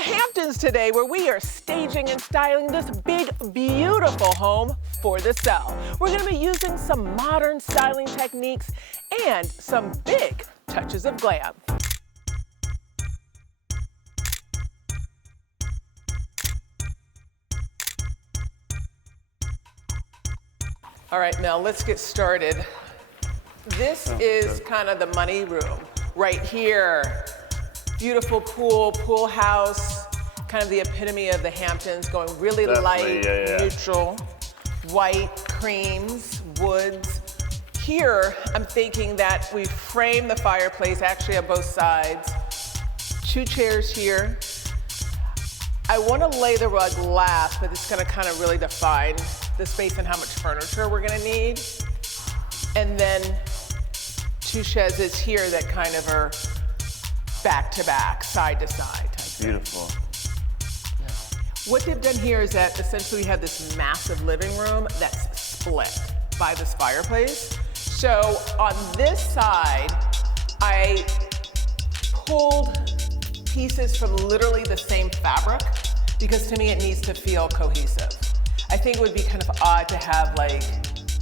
the Hamptons today, where we are staging and styling this big, beautiful home for the sell. We're gonna be using some modern styling techniques and some big touches of glam. All right, Mel, let's get started. This is kind of the money room right here. Beautiful pool house, kind of the epitome of the Hamptons, going really light, neutral, white, creams, woods. Here, I'm thinking that we frame the fireplace actually on both sides. 2 chairs here. I want to lay the rug last, but it's going to kind of really define the space and how much furniture we're going to need. And then 2 chaises here that kind of are back to back, side to side. Beautiful. Yeah. What they've done here is that essentially we have this massive living room that's split by this fireplace. So on this side, I pulled pieces from literally the same fabric because to me it needs to feel cohesive. I think it would be kind of odd to have like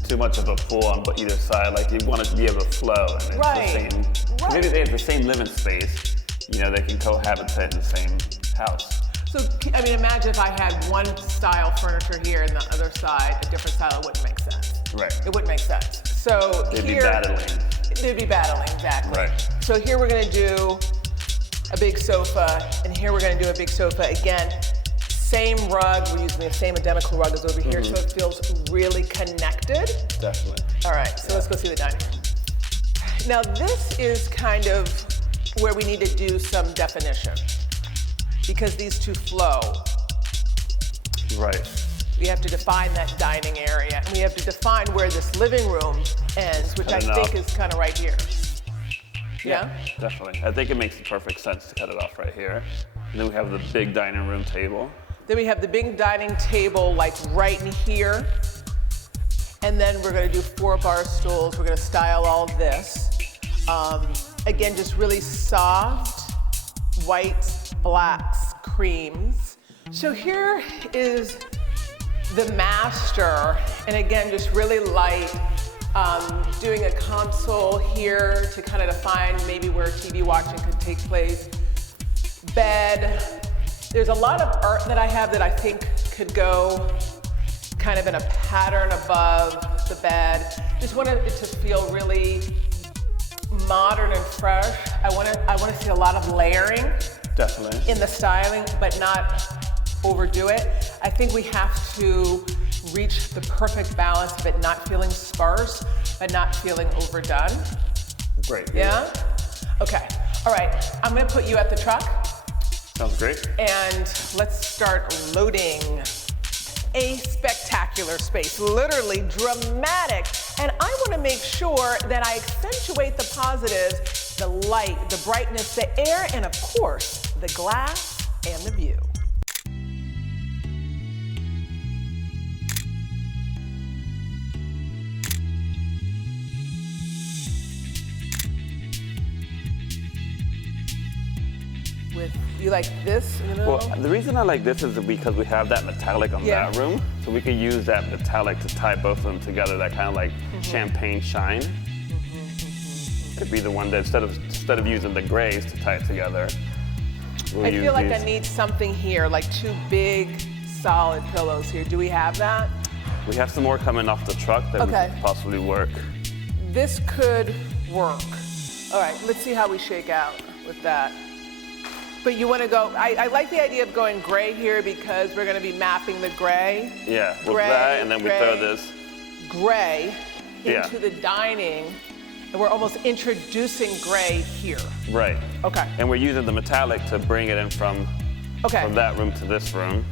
too much of a pull on either side, like you want it to be able to flow, and it's the same. Maybe they have the same living space, you know, they can cohabitate in the same house. So, I mean, imagine if I had one style furniture here and the other side a different style, it wouldn't make sense. Right. It wouldn't make sense. So they'd here, be battling. They'd be battling, exactly. Right. So here we're gonna do a big sofa, and here we're gonna do a big sofa again. Same rug, we're using the same identical rug as over here, so it feels really connected. Definitely. All right, so let's go see the dining room. Now this is kind of where we need to do some definition because these two flow. Right. We have to define that dining area, and we have to define where this living room ends, which I think is kind of right here. Yeah? Definitely. I think it makes perfect sense to cut it off right here. And then we have the big dining room table. Then we have the big dining table like right in here. And then we're gonna do 4 bar stools. We're gonna style all this. Again, just really soft, whites, blacks, creams. So here is the master. And again, just really light. Doing a console here to kind of define maybe where TV watching could take place. Bed. There's a lot of art that I have that I think could go kind of in a pattern above the bed. Just wanted it to feel really modern and fresh. I want to see a lot of layering. Definitely. In the styling, but not overdo it. I think we have to reach the perfect balance of it not feeling sparse, but not feeling overdone. Great. Yeah? Okay. All right. I'm going to put you at the truck. Sounds great. And let's start loading. A spectacular space, literally dramatic. And I want to make sure that I accentuate the positives, the light, the brightness, the air, and of course, the glass and the view. You like this? You know? Well, the reason I like this is because we have that metallic on that room, so we could use that metallic to tie both of them together. That kind of like champagne shine could be the one that instead of using the grays to tie it together, I feel like I need something here, like 2 big, solid pillows here. Do we have that? We have some more coming off the truck that would possibly work. This could work. All right, let's see how we shake out with that. But you want to go, I like the idea of going gray here because we're going to be mapping the gray. Yeah, with that, and then we throw this gray into the dining, and we're almost introducing gray here. Right. Okay. And we're using the metallic to bring it in from that room to this room.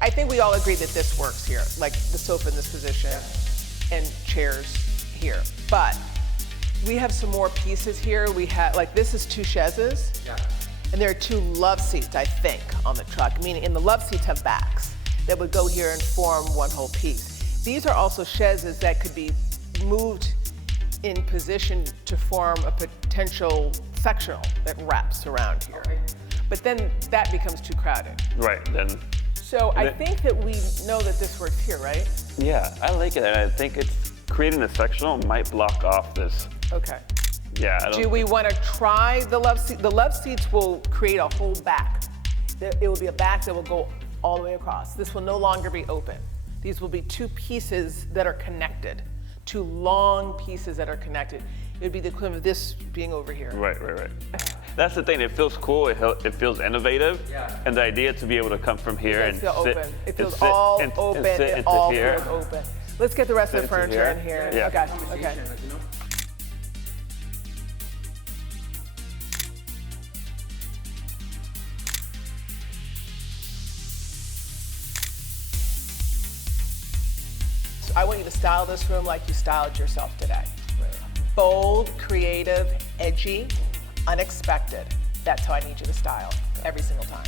I think we all agree that this works here, like the sofa in this position and chairs here. But we have some more pieces here. We have, like, this is 2 chaises. Yeah. And there are 2 love seats, I think, on the truck, meaning in the love seats have backs that would go here and form one whole piece. These are also chaises that could be moved in position to form a potential sectional that wraps around here. Okay. But then that becomes too crowded. Right, then. So I think that we know that this works here, right? Yeah, I like it. And I think it's creating a sectional might block off this. Okay. Yeah, I don't. Do we want to try the love seat? The love seats will create a whole back. It will be a back that will go all the way across. This will no longer be open. These will be 2 pieces that are connected, 2 long pieces that are connected. It would be the equivalent of this being over here. Right. That's the thing. It feels cool. It feels innovative. Yeah. And the idea to be able to come from here and Feel sit, open. It and feels sit all and- open. and sit It into all here. feels open. Let's get the rest of the Sit into furniture here. in here. Yeah. Okay. Conversation, like, you know? I want you to style this room like you styled yourself today. Bold, creative, edgy, unexpected. That's how I need you to style every single time.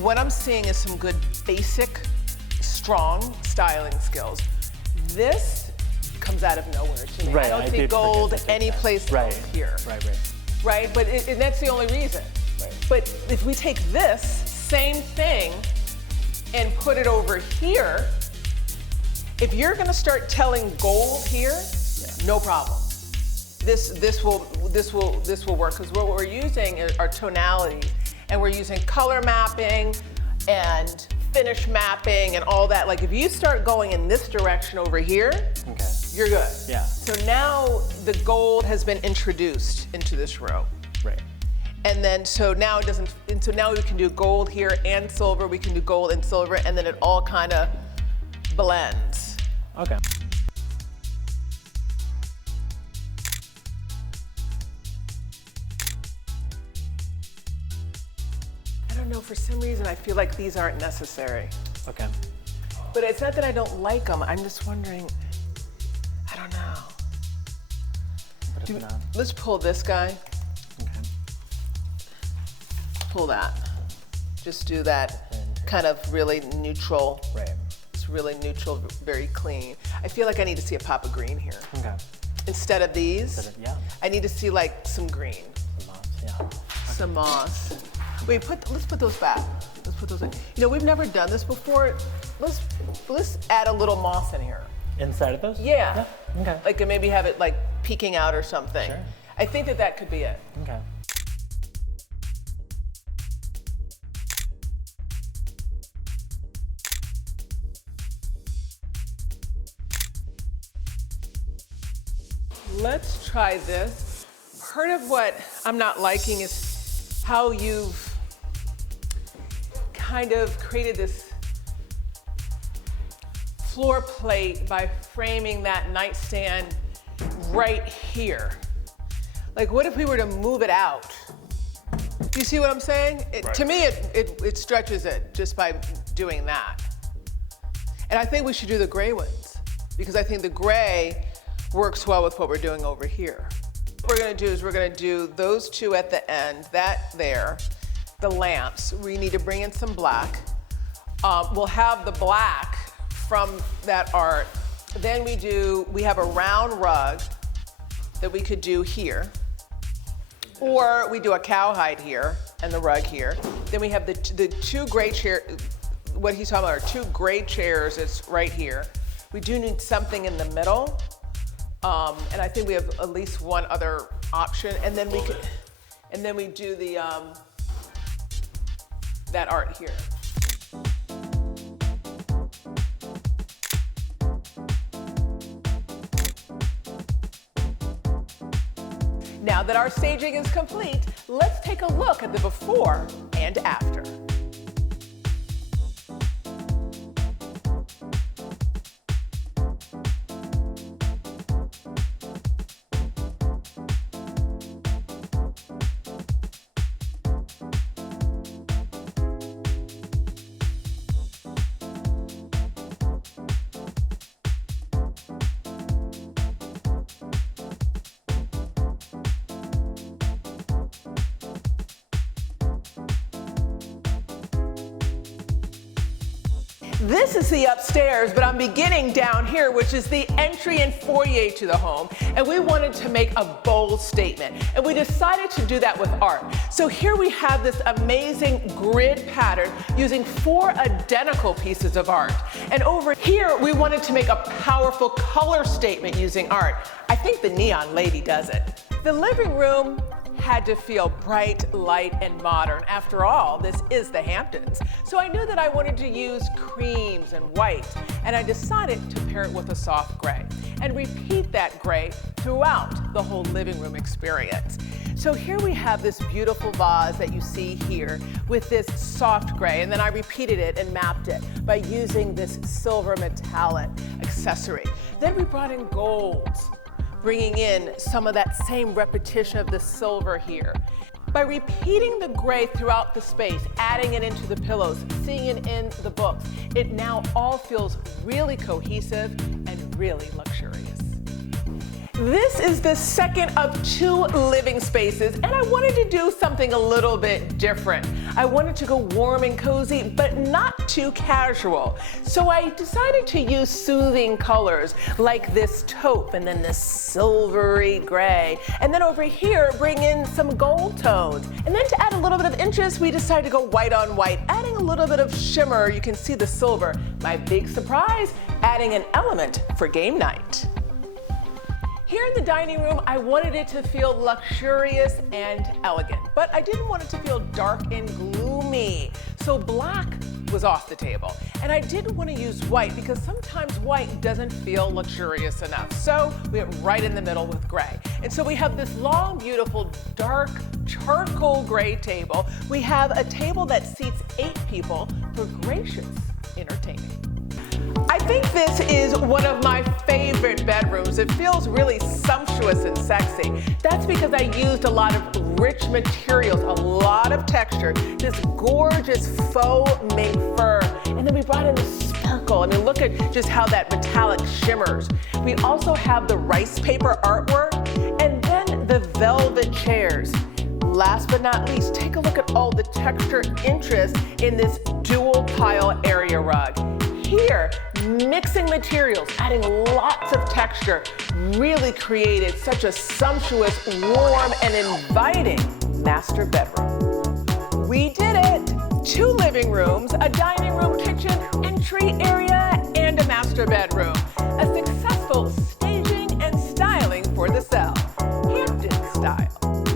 What I'm seeing is some good basic, strong styling skills. This comes out of nowhere to me. Right, I don't I see did gold forget to take any that. place Right. else here. Right, but and that's the only reason. Right. But if we take this same thing and put it over here, if you're gonna start telling gold here, no problem. This will work, because what we're using are tonalities, and we're using color mapping and finish mapping and all that. Like if you start going in this direction over here, Okay. you're good. Yeah. So now the gold has been introduced into this row. Right. And then so now it doesn't, and so now we can do gold here and silver, we can do gold and silver, and then it all kind of blends. Okay. I don't know, for some reason I feel like these aren't necessary. Okay. But it's not that I don't like them, I'm just wondering, I don't know. But if not, Let's pull this guy, okay. pull that. Just do that kind of really neutral. Right. It's really neutral, very clean. I feel like I need to see a pop of green here. Okay. Instead of these, Instead of- yeah. I need to see like some green, The moss, yeah. some moss. Wait, let's put those back. Let's put those in. You know, we've never done this before. Let's add a little moss in here. Inside of those? Yeah. Yeah. Okay. Like, and maybe have it like peeking out or something. Sure. I think that could be it. Okay. Let's try this. Part of what I'm not liking is how you've kind of created this floor plate by framing that nightstand right here. Like, what if we were to move it out? Do you see what I'm saying? To me, it stretches it just by doing that. And I think we should do the gray ones, because I think the gray works well with what we're doing over here. What we're gonna do is we're gonna do those 2 at the end, that there, the lamps. We need to bring in some black. We'll have the black from that art. Then we have a round rug that we could do here. Or we do a cowhide here and the rug here. Then we have the 2 gray chairs, what he's talking about are 2 gray chairs, it's right here. We do need something in the middle. And I think we have at least one other option, and then we do the that art here. Now that our staging is complete, let's take a look at the before and after. This is the upstairs, but I'm beginning down here, which is the entry and foyer to the home. And we wanted to make a bold statement. And we decided to do that with art. So here we have this amazing grid pattern using 4 identical pieces of art. And over here, we wanted to make a powerful color statement using art. I think the neon lady does it. The living room had to feel bright, light, and modern. After all, this is the Hamptons. So I knew that I wanted to use creams and white, and I decided to pair it with a soft gray and repeat that gray throughout the whole living room experience. So here we have this beautiful vase that you see here with this soft gray, and then I repeated it and mapped it by using this silver metallic accessory. Then we brought in golds, bringing in some of that same repetition of the silver here. By repeating the gray throughout the space, adding it into the pillows, seeing it in the books, it now all feels really cohesive and really luxurious. This is the second of 2 living spaces, and I wanted to do something a little bit different. I wanted to go warm and cozy, but not too casual. So I decided to use soothing colors like this taupe and then this silvery gray. And then over here, bring in some gold tones. And then to add a little bit of interest, we decided to go white on white, adding a little bit of shimmer. You can see the silver. My big surprise, adding an element for game night. Here in the dining room, I wanted it to feel luxurious and elegant, but I didn't want it to feel dark and gloomy. So black was off the table. And I didn't want to use white because sometimes white doesn't feel luxurious enough. So we went right in the middle with gray. And so we have this long, beautiful, dark, charcoal gray table. We have a table that seats 8 people for gracious entertaining. I think this is one of my favorite bedrooms. It feels really sumptuous and sexy. That's because I used a lot of rich materials, a lot of texture, this gorgeous faux mink fur. And then we brought in the sparkle. I mean, look at just how that metallic shimmers. We also have the rice paper artwork and then the velvet chairs. Last but not least, take a look at all the texture interest in this dual pile area rug. Here, mixing materials, adding lots of texture, really created such a sumptuous, warm, and inviting master bedroom. We did it! 2 living rooms, a dining room, kitchen, entry area, and a master bedroom. A successful staging and styling for the cell, Hampton style.